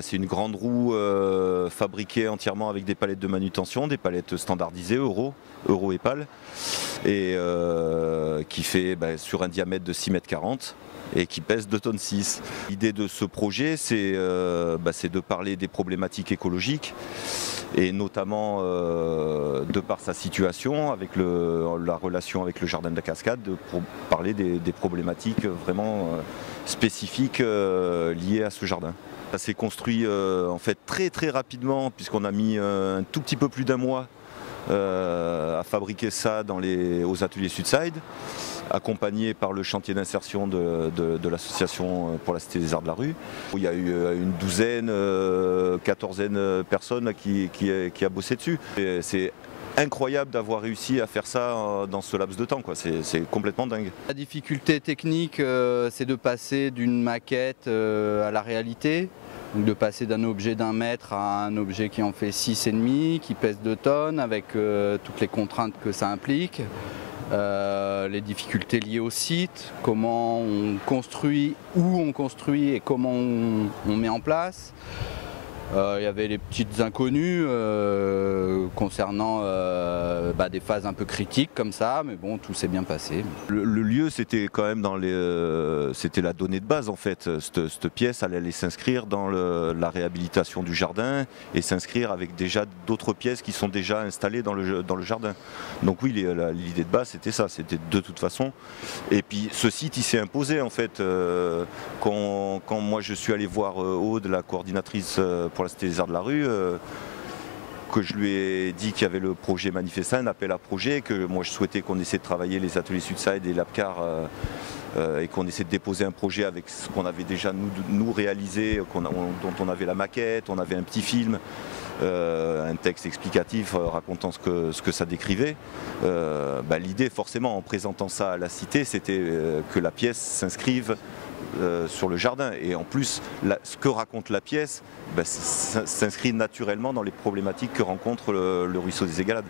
C'est une grande roue fabriquée entièrement avec des palettes de manutention, des palettes standardisées Euro et PAL, et qui fait sur un diamètre de 6,40 m et qui pèse 2,6 tonnes. L'idée de ce projet, c'est de parler des problématiques écologiques, et notamment de par sa situation, avec la relation avec le jardin de la Cascade, de parler des problématiques vraiment spécifiques liées à ce jardin. Ça s'est construit en fait très rapidement, puisqu'on a mis un tout petit peu plus d'un mois à fabriquer ça aux ateliers Sudside, accompagné par le chantier d'insertion de l'association pour la Cité des Arts de la Rue, où il y a eu une douzaine, quatorzaine de personnes qui a bossé dessus. C'est incroyable d'avoir réussi à faire ça dans ce laps de temps, quoi. C'est complètement dingue. La difficulté technique, c'est de passer d'une maquette à la réalité. Donc de passer d'un objet d'1 mètre à un objet qui en fait 6,5, qui pèse 2 tonnes, avec toutes les contraintes que ça implique. Les difficultés liées au site, comment on construit, où on construit et comment on met en place. Il y avait les petites inconnues concernant des phases un peu critiques comme ça, mais bon, tout s'est bien passé. Le lieu, c'était quand même c'était la donnée de base en fait. Cette pièce, elle allait s'inscrire dans la réhabilitation du jardin et s'inscrire avec déjà d'autres pièces qui sont déjà installées dans le jardin. Donc oui, l'idée de base, c'était ça, c'était de toute façon. Et puis ce site, il s'est imposé en fait. Quand moi je suis allé voir Aude, la coordinatrice pour la Cité des Arts de la Rue, que je lui ai dit qu'il y avait le projet Manifesta, un appel à projet, que moi je souhaitais qu'on essaie de travailler les ateliers Sudside et l'APCAR, et qu'on essaie de déposer un projet avec ce qu'on avait déjà nous réalisé, dont on avait la maquette, on avait un petit film, un texte explicatif racontant ce que ça décrivait. L'idée forcément en présentant ça à la Cité, c'était que la pièce s'inscrive sur le jardin, et en plus ce que raconte la pièce s'inscrit naturellement dans les problématiques que rencontre le ruisseau des Égalades.